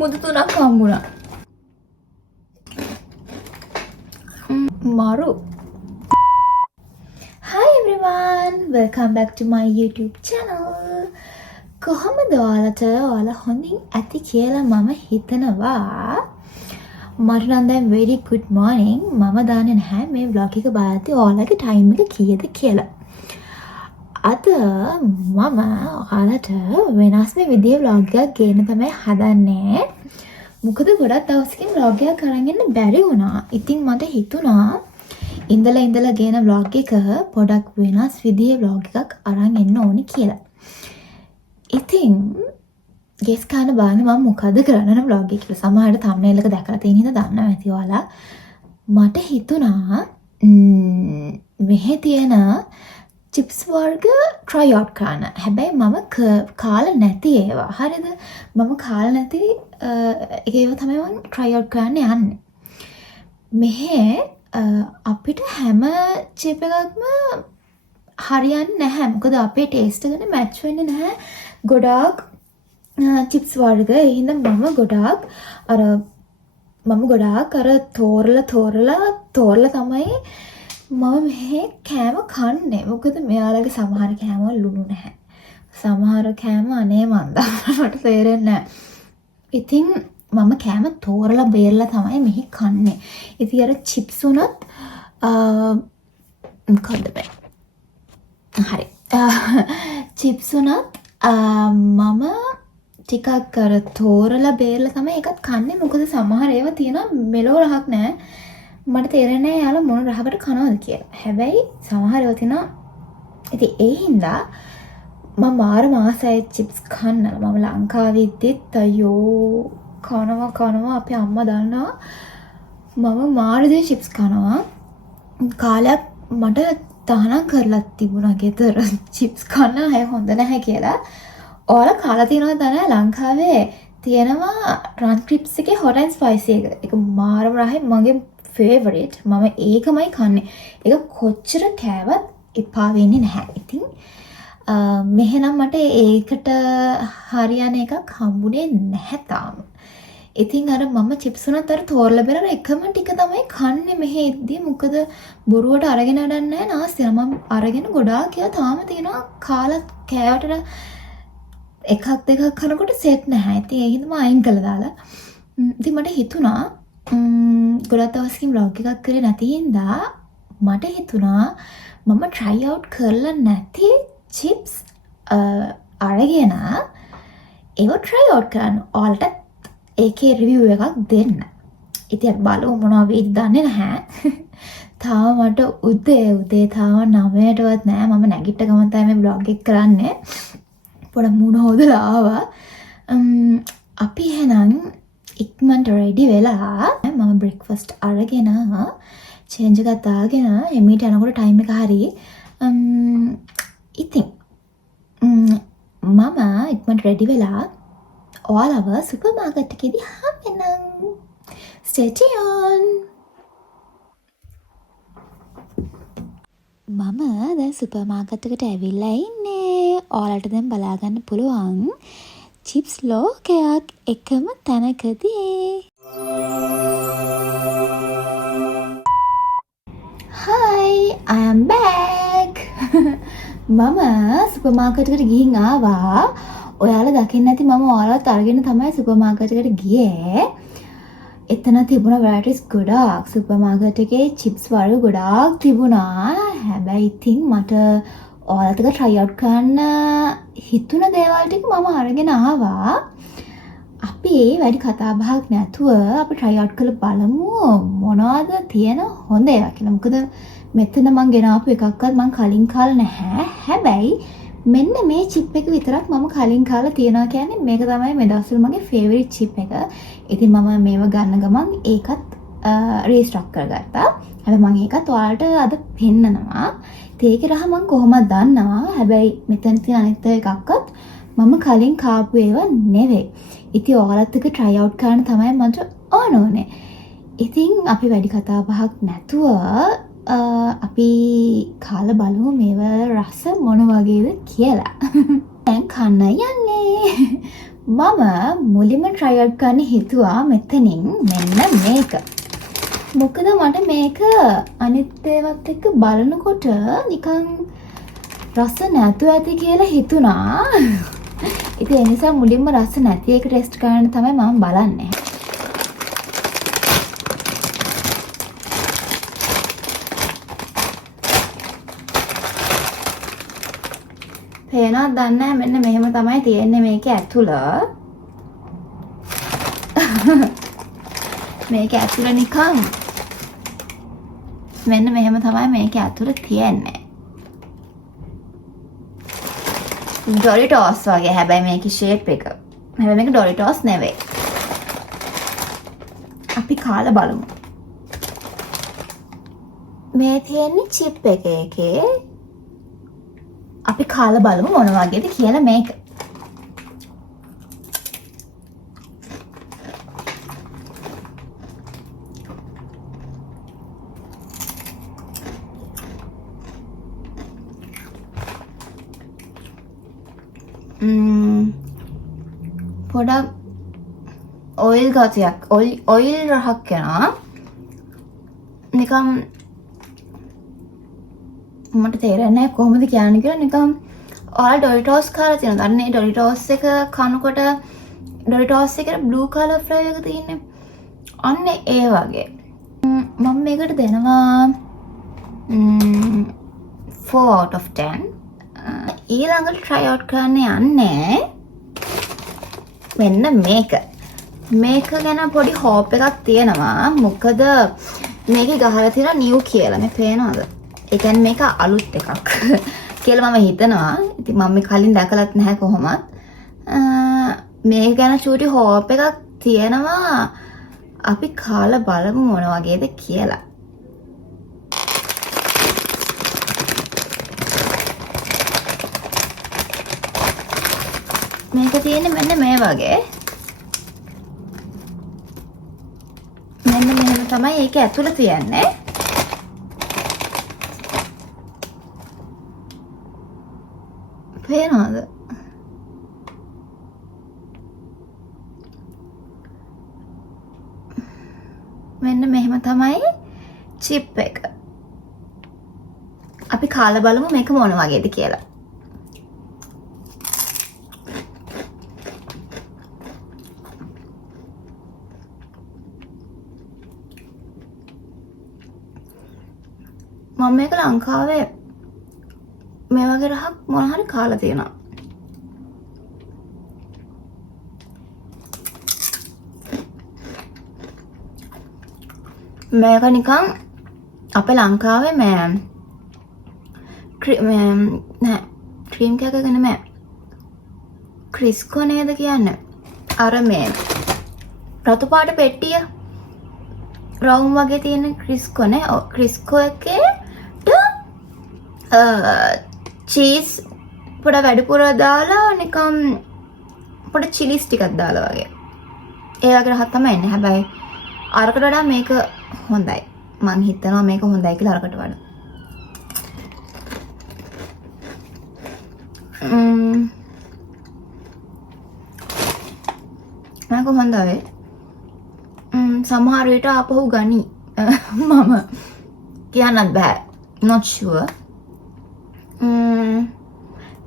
මුදු 3ක් හම්බුණා. Maru. Hi everyone, welcome back to my YouTube channel. කොහොමද ඔයාලා හොඳින් ඇති කියලා මම හිතනවා. මට නම් දැන් very good morning. මම දන්නේ නැහැ මේ vlog එක බලද්දී ඔයාලගේ time එක කීයද කියලා. අද මම ඔයාලට වෙනස්ම විදිහේ vlog එකක් ගේන්න තමයි හදන්නේ. මොකද ගොඩක් දවසකින් vlog එකක් අරන් ඉන්න බැරි වුණා. ඉතින් මට හිතුණා ඉඳලා ගේන vlog එක පොඩක් වෙනස් විදිහේ vlog එකක් අරන් එන්න ඕනි කියලා. ඉතින් ගෙස් කරන්න බලන්න මම මොකද කරන්න vlog එක කියලා. සමහරවිට thumbnail එක දැකලා තියෙන හින්දා දන්නවා ඇති ඔයාලා. මට හිතුණා මෙහෙ තියෙන chips වර්ග try out කරන්න. හැබැයි මම කාලා නැති ඒවා. හරිද? මම කාලා නැති ඒවා තමයි මම try out කරන්න යන්නේ. මෙහෙ අපිට හැම chip එකක්ම හරියන්නේ නැහැ. මොකද අපේ taste එකට match වෙන්නේ නැහැ. ගොඩාක් chips වර්ග. ඒ හින්දා මම ගොඩාක් අර තෝරලා තමයි මම මේ කෑම කන්නේ. මොකද මෙයාලගේ සමහර කෑම ලුණු නැහැ. සමහර කෑම අනේ මන්දා මට තේරෙන්නේ නැහැ. ඉතින් මම කෑම තෝරලා බේරලා තමයි මෙහි කන්නේ. ඉතින් අර chips උනත් මොකද බෑ. හරි. chips උනත් මම ටිකක් අර තෝරලා බේරලා තමයි ඒකත් කන්නේ. මොකද සමහර ඒවා තියෙනවා මෙලෝ රහක් නැහැ. මට තේරෙන්නේ නැහැ යාළුවා මොන රහකට කනවද කියලා. හැබැයි සමහර ඒවා තියෙනවා. ඉතින් ඒ හින්දා මම මාසයි chips කන්න. මම ලංකාවේ ඉද්දිත් අයියෝ කනවා අපේ අම්මා දන්නවා. මම මාරදී chips කනවා. කාලයක් මට තහනම් කරලා තිබුණා ගෙදර chips කන්න අය හොඳ නැහැ කියලා. ඔයාලා කාලා තියෙනවද නැහැ ලංකාවේ තියෙනවා run crips එකේ hot and spicy එක. ඒක මාරම රහයි මගේ favorite. මම ඒකමයි කන්නේ. ඒක කොච්චර කෑවත් එපා වෙන්නේ නැහැ. ඉතින් මෙහෙනම් මට ඒකට හරියන එකක් හම්බුනේ නැහැ තාම. ඉතින් අර මම chips උනත් අර තෝරලා බෙරලා එකම ටික තමයි කන්නේ මෙහෙ ඉද්දි. මොකද බොරුවට අරගෙන වැඩක් නැහැ නාස්තිය. මම අරගෙන ගොඩාක් ඒවා තාම තියෙනවා කාලා කෑවට එකක් දෙකක් කනකොට සෙට් නැහැ. ඉතින් ඒ හින්දා මම අයින් කළා දාලා. ඉතින් මට හිතුණා ගොඩක් දවසකින් vlog එකක් කරේ නැති හින්දා මට හිතුණා මම try out කරලා නැති chips අරගෙන ඒව try out කරන්න. ඔයාලට ඒකේ review එකක් දෙන්න. ඉතින් බලමු මොනවා වෙයිද දන්නේ නැහැ. තාම මට උදේ තාම 9:00ටවත් නෑ. මම නැගිට ගමන් තමයි මේ vlog එක කරන්නේ. පොඩ මුණ හොදලා ආවා. අපි එහෙනම් ඉක්මනට රෙඩි වෙලා මම බ්‍රෙක්ෆාස්ට් අරගෙන චේන්ජ් එකක් දාගෙන එමීට යනකොට ටයිම් එක හරි. ඉතින් මම ඉක්මනට රෙඩි වෙලා ඔයාලව සුපර් මාකට් එකේදී හම්බෙන්නම්. Stay tuned. මම දැන් සුපර් මාකට් එකට ඇවිල්ලා ඉන්නේ. ඔයාලට දැන් බලා ගන්න පුළුවන් chips ලෝකයක් එකම තැනකදී. Hi, I am back. මම සුපර් මාකට් එකට ගිහින් ආවා. ඔයාලා දකින්න ඇති මම ඔයාලත් අරගෙන තමයි සුපර් මාකට් එකට ගියේ. එතන තිබුණ varieties ගොඩාක්. සුපර් මාකට් එකේ chips වර්ග ගොඩාක් තිබුණා. හැබැයි ඉතින් මට ඔයාලට try out කරන්න හිතුණ දේවල් ටික මම අරගෙන ආවා. අපි වැඩි කතා බහක් නැතුව අපි try out කරලා බලමු මොනවද තියෙන හොඳ ඒවා කියලා. මොකද මෙතන මම ගෙන ආපු එකක්වත් මම කලින් කාලා නැහැ. හැබැයි මෙන්න මේ chip එක විතරක් මම කලින් කාලා තියනවා කියන්නේ මේක තමයි මේ දවස්වල මගේ favorite chip එක. ඉතින් මම මේව ගන්න ගමන් ඒකත් රීස්ටොක් කරගත්තා. හැබැයි මම ඒකත් ඔයාලට අද පෙන්නනවා. ඒකේ රහ මම කොහොමද දන්නවා. හැබැයි මෙතන තියෙන අනිත් එකක්වත් මම කලින් කාපු ඒවා නෙවෙයි. ඉතින් ඔයාලත් එක try out කරන්න තමයි මට ඕනේ. ඉතින් අපි වැඩි කතා බහක් නැතුව අපි කාලා බලමු මේව රස මොන වගේද කියලා. දැන් කන්න යන්නේ. මම මුලින්ම try out ගන්න හිතුවා මෙතනින් මෙන්න මේක. මොකද මට මේක අනිත් ඒවත් එක්ක බලනකොට නිකන් රස නැතු ඇති කියලා හිතුණා. ඉතින් ඒ නිසා මුලින්ම රස නැති එක ටෙස්ට් කරන්න තමයි මම බලන්නේ. පේනවද දන්නේ නැහැ මෙන්න මෙහෙම තමයි තියෙන්නේ මේකේ ඇතුළ. මේක ඇතුළ නිකන් මෙන්න මෙහෙම තමයි මේක ඇතුළ තියෙන්නේ. ඩොරිටෝස් වගේ හැබැයි මේකේ ෂේප් එක. හැබැයි මේක ඩොරිටෝස් නෙවෙයි. අපි කාලා බලමු. මේ තියෙන්නේ චිප් එකේ. අපි කාලා බලමු මොන වගේද කියලා මේක. පොඩක් ඔයිල් ගතියක් ඔයිල් රහක් යනවා. නිකම් මට තේරෙන්නේ නැහැ කොහොමද කියන්නේ කියලා. නිකම් ඔයාලා ඩොරිටෝස් කාලා තියෙනවද? අන්න ඒ ඩොරිටෝස් එක කනකොට ඩොරිටෝස් එකේ බ්ලූ කලර් ෆ්ලේවර් එක තියෙන්නේ. අන්න ඒ වගේ. මම මේකට දෙනවා 4 out of 10. ඊළඟට try out කරන්න යන්නේ මෙන්න මේක. මේක ගැන පොඩි හෝප් එකක් තියෙනවා. මොකද මේකේ ගහලා තියෙනවා නිව් කියලා. මේ පේනවද? ඒ කියන්නේ මේක අලුත් එකක් කියලා මම හිතනවා. ඉතින් මම මේ කලින් දැකලත් නැහැ කොහොමත්. මේක ගැන චූටි හෝප් එකක් තියෙනවා. අපි කාලා බලමු මොන වගේද කියලා. මේක තියෙන්නේ මෙන්න මේ වගේ. මෙන්න මෙහෙම තමයි ඒක ඇතුළ තියන්නේ. පේනවද? මෙන්න මෙහෙම තමයි චිප් එක. අපි කාලා බලමු මේක මොන වගේද කියලා. මම මේක ලංකාවේ මේ වගේ රහක් මොන හරි කාලා තියෙනවා. මේක නිකන් අපේ ලංකාවේ නෑ ක්‍රීම් කෑක එක නෙමෙයි. ක්‍රිස්කෝ නේද කියන්නේ? අර මේ රතු පාට පෙට්ටිය රවුම් වගේ තියෙන ක්‍රිස්කෝ නේ. ක්‍රිස්කෝ එකේ චීස් පොඩ වැඩිපුර දාලා නිකම් පොඩ චිලිස් ටිකක් දාලා වගේ. ඒ වගේ රහක් තමයි එන්නේ. හැබැයි අරකට වඩා මේක හොඳයි. මං හිතනවා මේක හොඳයි කියලා අරකට වඩා. මේක හොඳයි. සමහර විට ආපහු ගනි. මම කියන්නත් බෑ. not sure.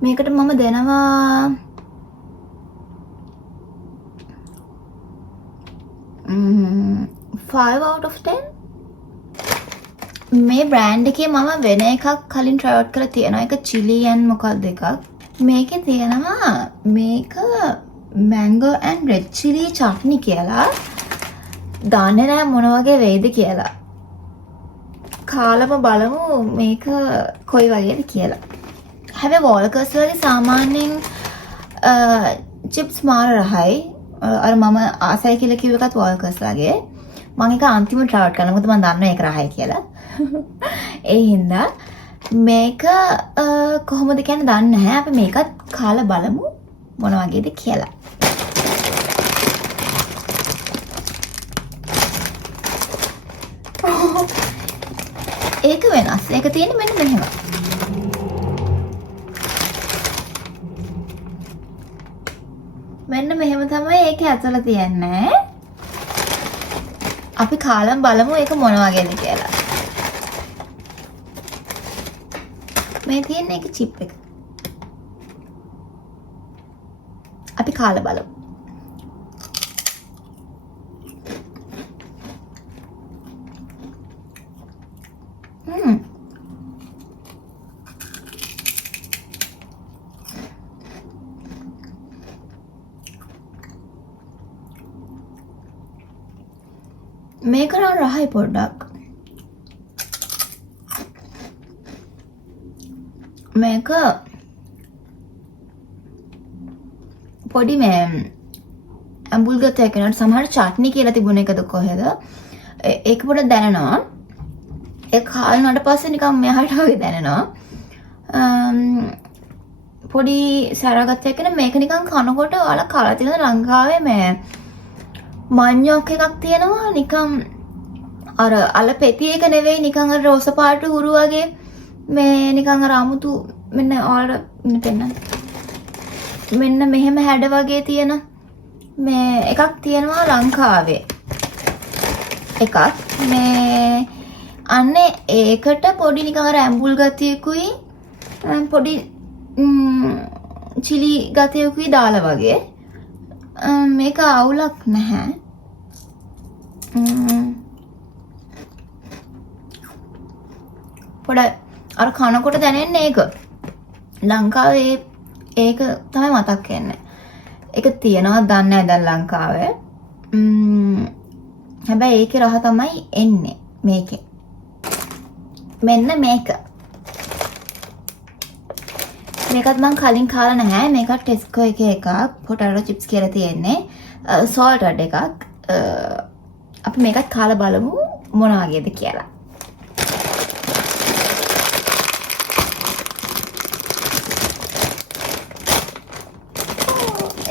මේකට මම දෙනවා 5 out of 10. මේ බ්‍රෑන්ඩ් එකේ මම වෙන එකක් කලින් try out කරලා තියෙනවා. ඒක chili and මොකක්ද එකක්. මේකේ තියෙනවා මේක mango and red chili chutney කියලා. දන්නේ නැහැ මොන වගේ වෙයිද කියලා. කාලම බලමු මේක කොයි වගේද කියලා. හැබැයි වෝල්කර්ස් වලදී සාමාන්‍යයෙන් චිප්ස් මාර රහයි. අර මම ආසයි කියලා කිව්ව එකත් වෝල්කර්ස් වගේ. මම ඒක අන්තිම try out කරනවා. මොකද මම දන්නවා ඒක රහයි කියලා. ඒ හින්දා මේක කොහොමද කියන්නේ දන්නේ නැහැ. අපි මේකත් කාලා බලමු මොන වගේද කියලා. ඒක වෙනස්. ඒක තියෙන්නේ මෙන්න මෙහෙම. මෙන්න මෙහෙම තමයි ඒක ඇතුළේ තියන්නේ. අපි කාලම් බලමු ඒක මොන වගේද කියලා. මේ තියෙන එක චිප් එක. අපි කාලා බලමු. මේක නම් රහයි පොඩ්ඩක්. මේක පොඩි මේ ඇඹුල් ගත එකනට සමහර චට්නි කියලා තිබුණ එකද කොහෙද? ඒක පොඩ දැනෙනවා. ඒ කාලනට පස්සේ නිකන් මෙහාට වගේ දැනෙනවා. පොඩි සැරගත එකන මේක නිකන් කනකොට ඔයාලා කාලා තියෙන ලංකාවේ මේ මඤ්ඤොක් එකක් තියෙනවා නිකන් අර අල පෙති එක නෙවෙයි නිකන් අර රෝස පාට හුරු වගේ මේ නිකන් අර අමුතු මෙන්න ඔයාලට පෙන්නන්න. මෙන්න මෙහෙම හැඩ වගේ තියෙන මේ එකක් තියෙනවා ලංකාවේ. එකක් මේ අන්නේ ඒකට පොඩි නිකන් අර ඇඹුල් ගතියකුයි පොඩි චිලි ගතියකුයි දාලා වගේ. මේක අවුලක් නැහැ. පොඩ අර කනකොට දැනෙන්නේ ඒක. ලංකාවේ ඒක තමයි මතක් වෙන්නේ. ඒක තියනවා දන්නේ නැහැ දැන් ලංකාවේ. හැබැයි ඒකේ රහ තමයි එන්නේ මේකේ. මෙන්න මේක. මේකත් මම කලින් කාලා නැහැ. මේක ටෙස්කෝ එකේ එකක්. පොටැටෝ චිප්ස් කියලා තියෙන්නේ. සෝල්ටඩ් එකක්. අපි මේකත් කාලා බලමු මොන වගේද කියලා.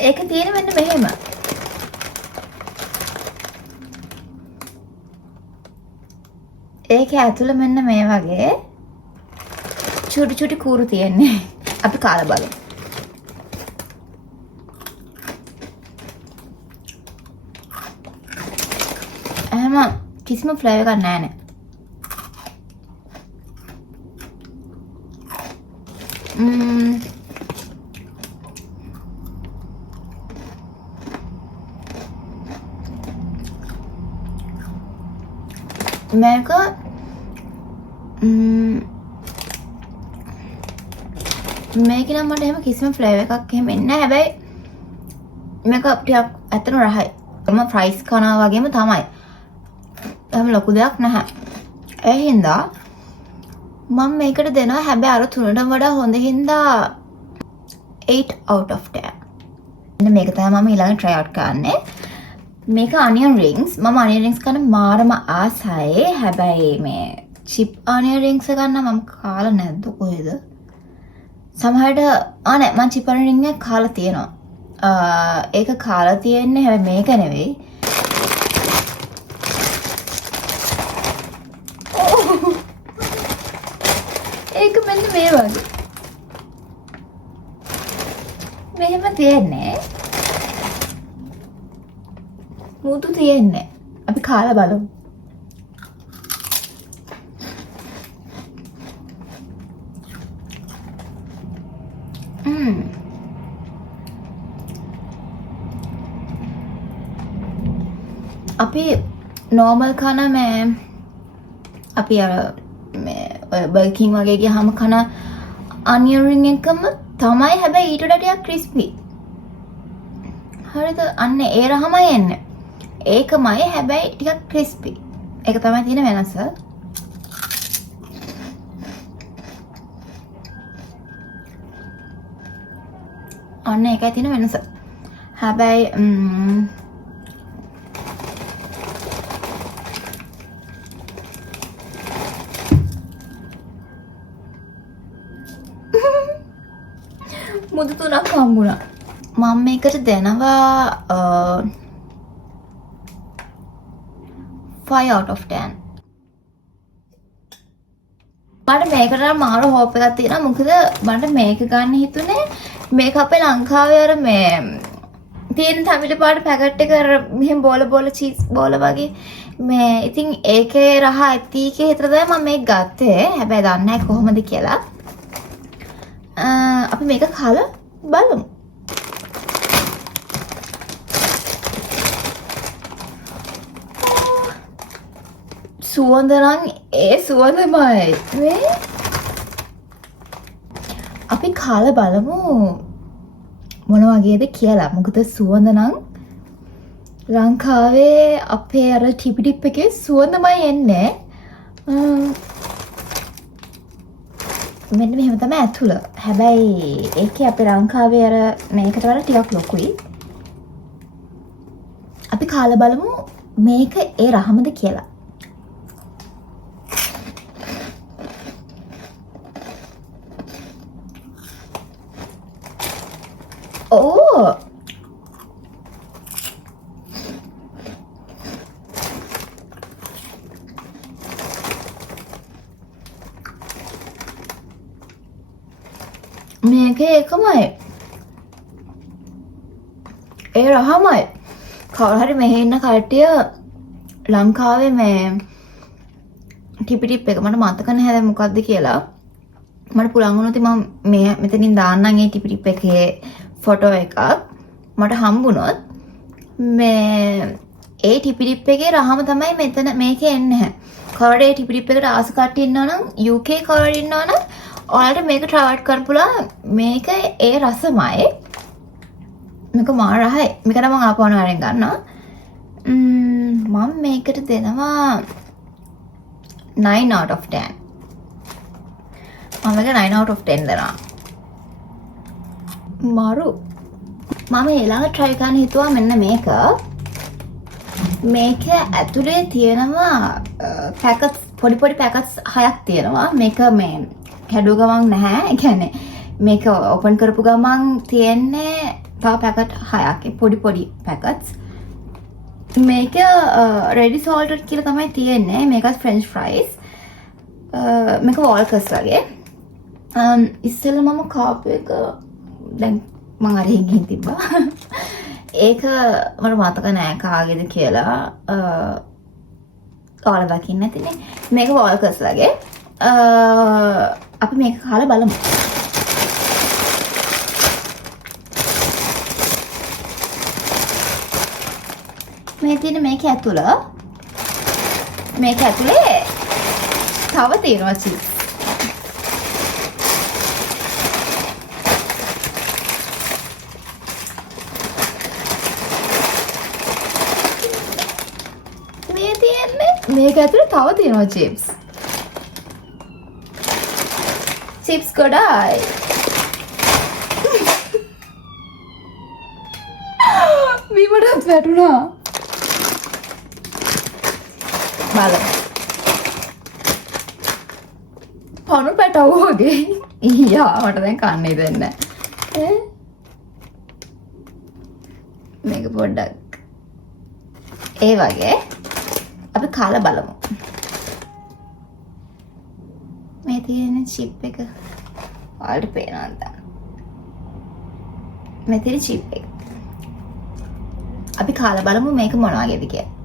ඒක තියෙන මෙන්න මෙහෙම. ඒක ඇතුළේ මෙන්න මේ වගේ චුටි චුටි කූරු තියෙන්නේ. අපි කාලා බලමු. එහෙම කිසිම ෆ්ලේවර් එකක් නැහැ නේ. මේක මේක නම් මට එහෙම කිසිම ෆ්ලේවර් එකක් එහෙම එන්නේ නැහැ. හැබැයි මේක ටිකක් ඇත්තටම රහයි. මම ෆ්‍රයිස් කනවා වගේම තමයි. එහෙම ලොකු දෙයක් නැහැ. ඒ හින්දා මම මේකට දෙනවා හැබැයි අර තුනටම වඩා හොඳ හින්දා 8 out of 10. මෙන්න මේක තමයි මම ඊළඟ try out කරන්නේ. මේක onion rings. මම onion rings කන මාරම ආසයි. හැබැයි මේ chip onion rings එක ගන්න මම කාලා නැද්ද කොහෙද? සමහරට නෑ මම chip onion ring එක කාලා තියෙනවා. ඒක කාලා තියෙන්නේ හැබැයි මේක නෙවෙයි. ඒක මෙන්න මේ වගේ. මෙහෙම තියෙන්නේ. මුතු තියෙන්නේ. අපි කාලා බලමු. අපි normal කන මේ අපි අර මේ Burger King වගේ ගියාම කන onion ring එකම තමයි හැබැයි ඊට වඩා ටිකක් crispy. හරිද? අන්න ඒ රහමයි එන්නේ. ඒකමයි හැබැයි ටිකක් crispy. ඒක තමයි තියෙන වෙනස. අන්න ඒකයි තියෙන වෙනස. හැබැයි මුදු තුනක් හම්බුණා. මම මේකට දෙනවා 5 out of 10. මට මේකට මාර හෝප් එකක් තියෙනවා. මොකද මට මේක ගන්න හිතුනේ මේක අපේ ලංකාවේ අර මේ තියෙන තමිලි පාට පැකට් එක මෙහෙම බෝල චීස් බෝල වගේ මේ ඉතින් ඒකේ රහ ඇති කියලා හිතලා තමයි මම මේක ගත්තේ. හැබැයි දන්නේ නැහැ කොහොමද කියලා. අපි මේක කාලා බලමු. සුවඳ නම් ඒ සුවඳමයි මේ. අපි කාලා බලමු මොන වගේද කියලා. මොකද සුවඳ නම් ලංකාවේ අපේ අර ටිපි ටිප් එකේ සුවඳමයි එන්නේ. මෙන්න මෙහෙම තමයි ඇතුළ. හැබැයි ඒකේ අපේ ලංකාවේ අර මේකට වඩා ටිකක් ලොකුයි. අපි කාලා බලමු මේක ඒ රහමද කියලා. ඕ මේක එකමයි ඒ රහමයි. කවුරු හරි මෙහෙ ඉන්න කට්ටිය ලංකාවේ මේ ටිපි ටිප් එක මට මතක නැහැ මොකක්ද කියලා. මට පුළුවන් වුණොත් මම මේ මෙතනින් දාන්නම් ඒ ටිපි ටිප් එකේ ෆොටෝ එකක්. මට හම්බුනොත් මේ ඒ ටිපි ටිප් එකේ රහම තමයි මෙතන මේකේ එන්නේ. කවුරු ඒ ටිපි ටිප් එකට ආස කට්ටිය ඉන්නවා නම් UK කවුරු ඉන්නවා නම් ඔයාලට මේක try out කරන්න පුළුවන්. මේක ඒ රසමයි. මේක මාර රහයි. මේක නම් මම ආපහු වරෙන් ගන්නවා. මම මේකට දෙනවා 9 out of 10. මම මේක 9 out of 10 දෙනවා. මාරු. මම ඊළඟ try කරන්න හිතුවා මෙන්න මේක. මේක ඇතුලේ තියෙනවා පැකට්ස් පොඩි පැකට්ස් 6ක් තියෙනවා. මේක මේ කැඩුව ගමන් නැහැ. ඒ කියන්නේ මේක ඕපන් කරපු ගමන් තියෙන්නේ තව පැකට් 6ක්. පොඩි පැකට්ස්. මේක ready salted කියලා තමයි තියෙන්නේ. මේකත් french fries. මේක walkers වගේ. ඉස්සෙල්ලා මම කාපු එක දැන් මම අරගෙන ගිහින් තිබ්බා. ඒක මට මතක නෑ කාගේද කියලා. ඔයාලා දකින්න ඇතිනේ. මේක walkers වගේ. අපි මේක කාලා බලමු. මේ තියෙන මේක ඇතුළ මේක ඇතුලේ තව තියෙනවා චිප්ස්. මේ තියෙන්නේ මේක ඇතුලේ තව තියෙනවා චිප්ස්. චිප්ස් ගොඩයි. බීමටත් වැටුණා. බලමු. පණු පැටව වගේ. ඊයා මට දැන් කන්නේ දෙන්නේ නැහැ. මේක පොඩ්ඩක් ඒ වගේ අපි කාලා බලමු. මේ තියෙන චිප් එක ඔයාලට පේනවද? මේ තියෙන චිප් එක. අපි කාලා බලමු මේක මොන වගේද කියලා.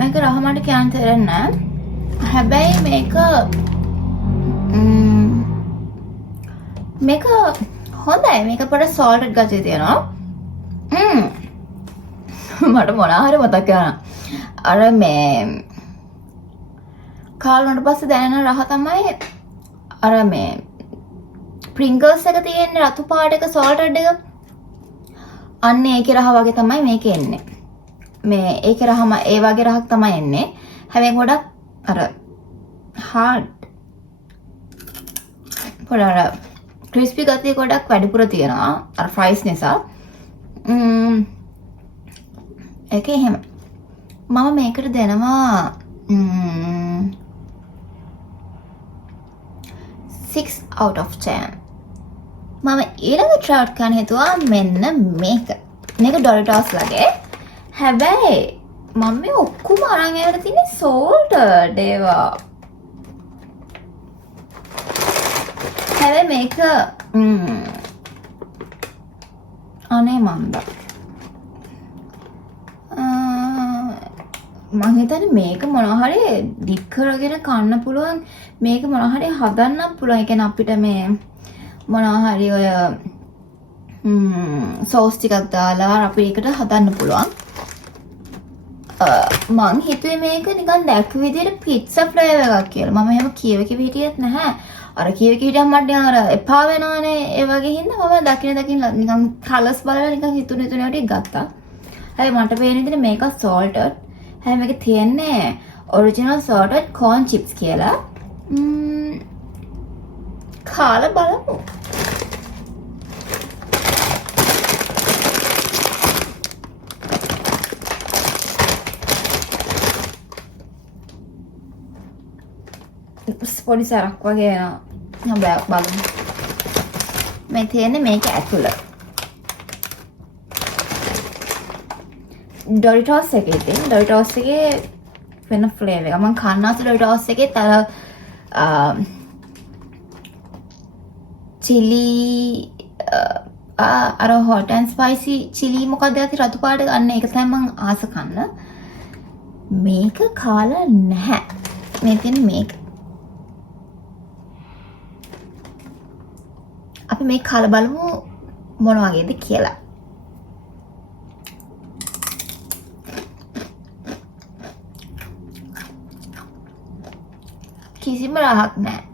මේක රහමට කියන්න තේරෙන්නේ නැහැ. හැබැයි මේක හොඳයි. මේක පොඩ්ඩක් salted ගතිය තියෙනවා. මට මොනවා හරි මතක් වෙනවා. අර මේ කාලුණාට පස්සේ දැනෙන රහ තමයි අර මේ Pringles එක තියෙන්නේ රතු පාට එක salted එක. අන්න ඒකේ රහ වගේ තමයි මේක එන්නේ. මේ ඒකේ රහම ඒ වගේ රහක් තමයි එන්නේ. හැබැයි ගොඩක් අර hard පොඩ්ඩක් crispy ගතිය ගොඩක් වැඩිපුර තියෙනවා අර fries නිසා. ඒකේ එහෙම මම මේකට දෙනවා 6 out of 10. මම ඊළඟ ට්‍රවට් කන්න හිතුවා මෙන්න මේක. මේක ඩොරිටෝස් ලගේ. හැබැයි මම මේ ඔක්කොම අරන් ඇවිල්ලා තියෙන්නේ සෝල්ටඩ් ඒවා. හැබැයි මේක අනේ මන්දා. මං හිතන්නේ මේක මොනවා හරි ඩිප් කරගෙන කන්න පුළුවන්. මේක මොනවා හරි හදන්නත් පුළුවන්. ඒ කියන්නේ අපිට මේ මොනවා හරි ඔය සෝස් ටිකක් දාලා අපි ඒකට හදන්න පුළුවන්. මං හිතුවේ මේක නිකන් දැක්ක විදිහට පිට්සා ෆ්ලේවර් එකක් කියලා. මම එහෙම කියව හිටියෙත් නැහැ. අර කියව හිටියම් මට අර එපා වෙනවනේ ඒ වගේ හින්දා මම දකින්න නිකන් කලර්ස් බලලා නිකන් හිතුනේ ටික ගත්තා. හැබැයි මට පේන විදිහට මේක සෝල්ටඩ්. හැබැයි මේක තියන්නේ ඔරිජිනල් සෝල්ටඩ් කෝන් චිප්ස් කියලා. කාලා බලමු. පොඩි සරක් වගේ එනවා. බලමු. මේ තියෙන්නේ මේක ඇතුළ. ඩොරිටෝස් එකේ තියෙන ඩොරිටෝස් එකේ වෙන ෆ්ලේවර් එක. මම කන්නාස ඩොරිටෝස් එකේ තර චිලි අර හොට් ඇන්ඩ් ස්පයිසි චිලි මොකක්ද ඇති රතු පාට ගන්න ඒක තමයි මම ආස කන්න. මේක කාලා නැහැ. මේ තියෙන මේක. අපි මේ කාලා බලමු මොන වගේද කියලා. කිසිම රහක් නැහැ.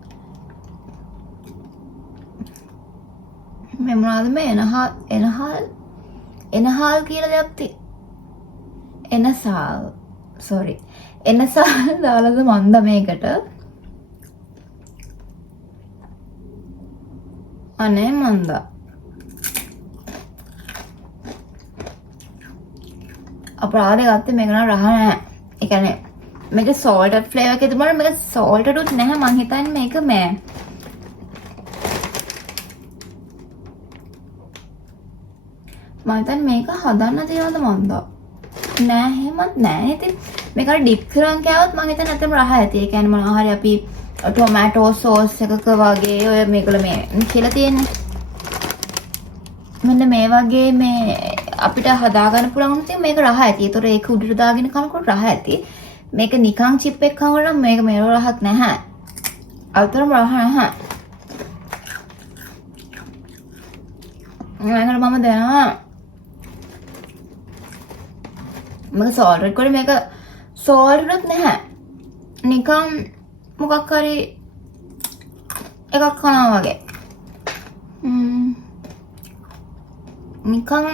මේ මොනවාද මේ එනහල් කියලා දෙයක් එනසාල් දාලාද මන්ද මේකට. අනේ මන්දා. අපරාධ ගත්තේ මේක නම් රහ නැහැ. ඒ කියන්නේ මේක සෝල්ටඩ් ෆ්ලේවර් එකක් තිබුණාට මේක සෝල්ටඩ් උත් නැහැ. මං හිතන්නේ මේක මේ මම හිතන්නේ මේක හදන්න තියනවද මන්දා. නෑ එහෙමත් නෑ. ඉතින් මේක ඩිප් කරන් කෑවොත් මං හිතන්නේ නැත්නම් රහ ඇති. ඒ කියන්නේ මොනවා හරි අපි ටොමැටෝ සෝස් එකක වගේ ඔය මේකල මේ කියලා තියෙන්නේ. මෙන්න මේ වගේ මේ අපිට හදාගන්න පුළුවන් වුණොත් මේක රහ ඇති. ඒතොර ඒක උඩට දාගෙන කනකොට රහ ඇති. මේක නිකන් චිප් එකක් කනකොට නම් මේක මේව රහක් නැහැ. අතරම රහ නැහැ. මේකට මම දෙනවා මේක සෝල්ටඩ් කරේ මේක සෝල්ටඩ් නැහැ. නිකන් මොකක් හරි එකක් කනවා වගේ. නිකන්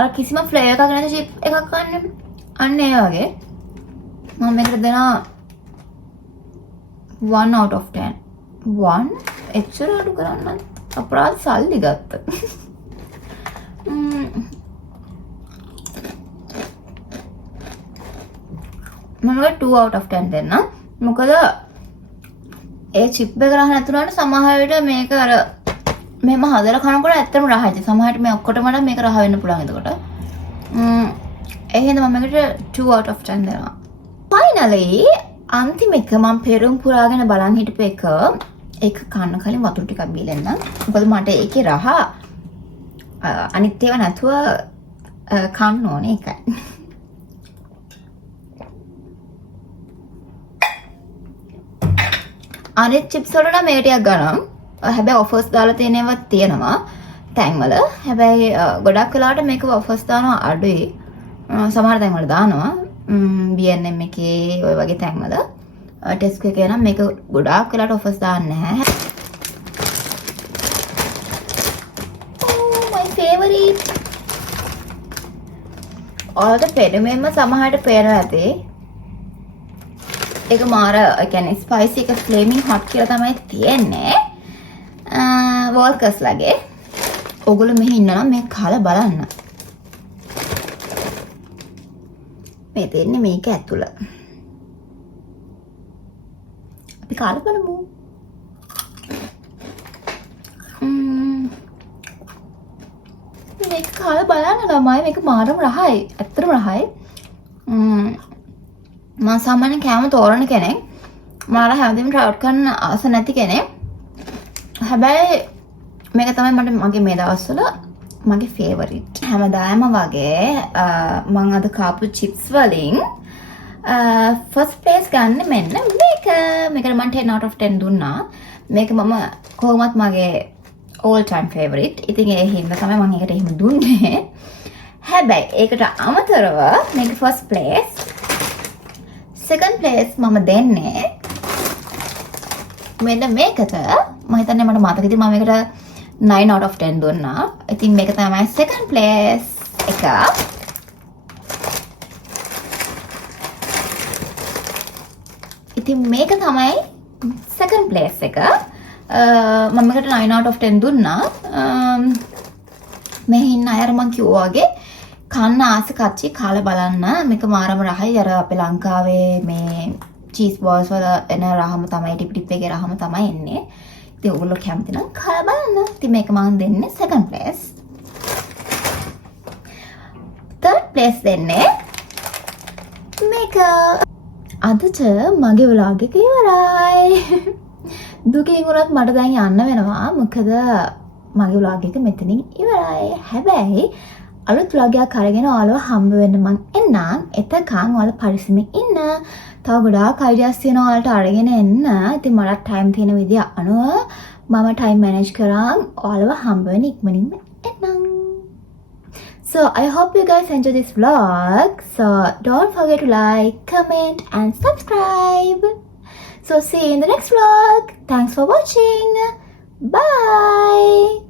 අර කිසිම ෆ්ලේවර් එකක් නැති චිප් එකක් කන්නේ. අන්න ඒ වගේ. මම මේකට දෙනවා 1 out of 10. 1 එච්චර අඩු කරන්න අපරාධ සල්ලි ගත්ත. මම 2 out of 10 දෙන්න. මොකද ඒ චිප් එක රහ නැතුණාට සමහර විට මේක අර මෙහෙම හදලා කනකොට ඇත්තටම රහයි. සමහර විට මේ ඔක්කොටම වඩා මේක රහ වෙන්න පුළුවන් එතකොට. ඒ හින්දා මම මේකට 2 out of 10 දෙනවා. finally අන්තිම එක මම පෙරුම් පුරාගෙන බලන් හිටපු එක ඒක කන්න කලින් වතුර ටිකක් බීලා ඉන්න. මොකද මට ඒකේ රහ අනිත් ඒවා නැතුව කන්න ඕනේ ඒකයි. අනිත් චිප්ස් වල නම් මේ ටිකක් ගන්නම්. හැබැයි ඔෆර්ස් දාලා තියෙන ඒවාත් තියෙනවා තැන්වල. හැබැයි ගොඩක් වෙලාවට මේක ඔෆර්ස් දානවා අඩුයි. සමහර තැන්වල දානවා. B&M එකේ ඔය වගේ තැන්වල. ටෙස්කෝ එකේ නම් මේක ගොඩාක් වෙලාවට ඔෆර්ස් දාන්නේ නැහැ. my favorite. ඔයාලට පෙනුමෙන්ම සමහරට පේනවා ඇති. ඒක මාර ඒ කියන්නේ ස්පයිසි එක ෆ්ලේමින් හොට් කියලා තමයි තියෙන්නේ. වෝල්කර්ස් ලගේ. ඔයගොල්ලෝ මෙහි ඉන්නවා නම් මේක කාලා බලන්න. මේ දෙන්නේ මේක ඇතුළ. අපි කාලා බලමු. මේක කාලා බලන්න ළමයි. මේක මාරම රහයි. ඇත්තටම රහයි. මම සාමාන්‍යයෙන් කෑම තෝරන කෙනෙක්. මාර හැමදේම try out කරන්න ආස නැති කෙනෙක්. හැබැයි මේක තමයි මගේ මේ දවස්වල මගේ ෆේවරිට්. හැමදාම වගේ මම අද කාපු චිප්ස් වලින් ෆස්ට් ප්ලේස් ගන්න මෙන්න මේක. මේකට මම 10 out of 10 දුන්නා. මේක මම කොහොමත් මගේ all time favorite. ඉතින් ඒ හින්දා තමයි මම ඒකට එහෙම දුන්නේ. හැබැයි ඒකට අමතරව මේක ෆස්ට් ප්ලේස්. සෙකන්ඩ් ප්ලේස් මම දෙන්නේ මෙන්න මේකට. මම හිතන්නේ මට මතක ඉතින් මම මේකට 9 out of 10 දුන්නා. ඉතින් මේක තමයි සෙකන්ඩ් ප්ලේස් එක. ඉතින් මේක තමයි සෙකන්ඩ් ප්ලේස් එක. මම මේකට 9 out of 10 දුන්නා. මේ ඉන්න අය මම කිව්වා වගේ කන්න ආස කච්චි කාලා බලන්න. මේක මාරම රහයි. අර අපේ ලංකාවේ මේ චීස් බෝල්ස් වල එන රහම තමයි ටිප් එකේ රහම තමයි එන්නේ. ඉතින් ඔයගොල්ලෝ කැමති නම් කාලා බලන්න. ඉතින් මේක මම දෙන්නේ සෙකන්ඩ් ප්ලේස්. තර්ඩ් ප්ලේස් දෙන්නේ මේක. අදට මගේ vlog එක ඉවරයි. දුකින් උනත් මට දැන් යන්න වෙනවා. මොකද මගේ vlog එක මෙතනින් ඉවරයි. හැබැයි අලුත් vlog එකක් අරගෙන ඔයාලව හම්බ වෙන්න මං එන්නම්. එතකන් ඔයාලා පරිස්සමෙන් ඉන්න. තව ගොඩාක් ideas තියෙනවා ඔයාලට අරගෙන එන්න. ඉතින් මට time තියෙන විදිය අනුව මම time manage කරන් ඔයාලව හම්බ වෙන්න ඉක්මනින්ම එන්නම්. So I hope you guys enjoy this vlog. So don't forget to like, comment and subscribe. So see you in the next vlog. Thanks for watching. Bye.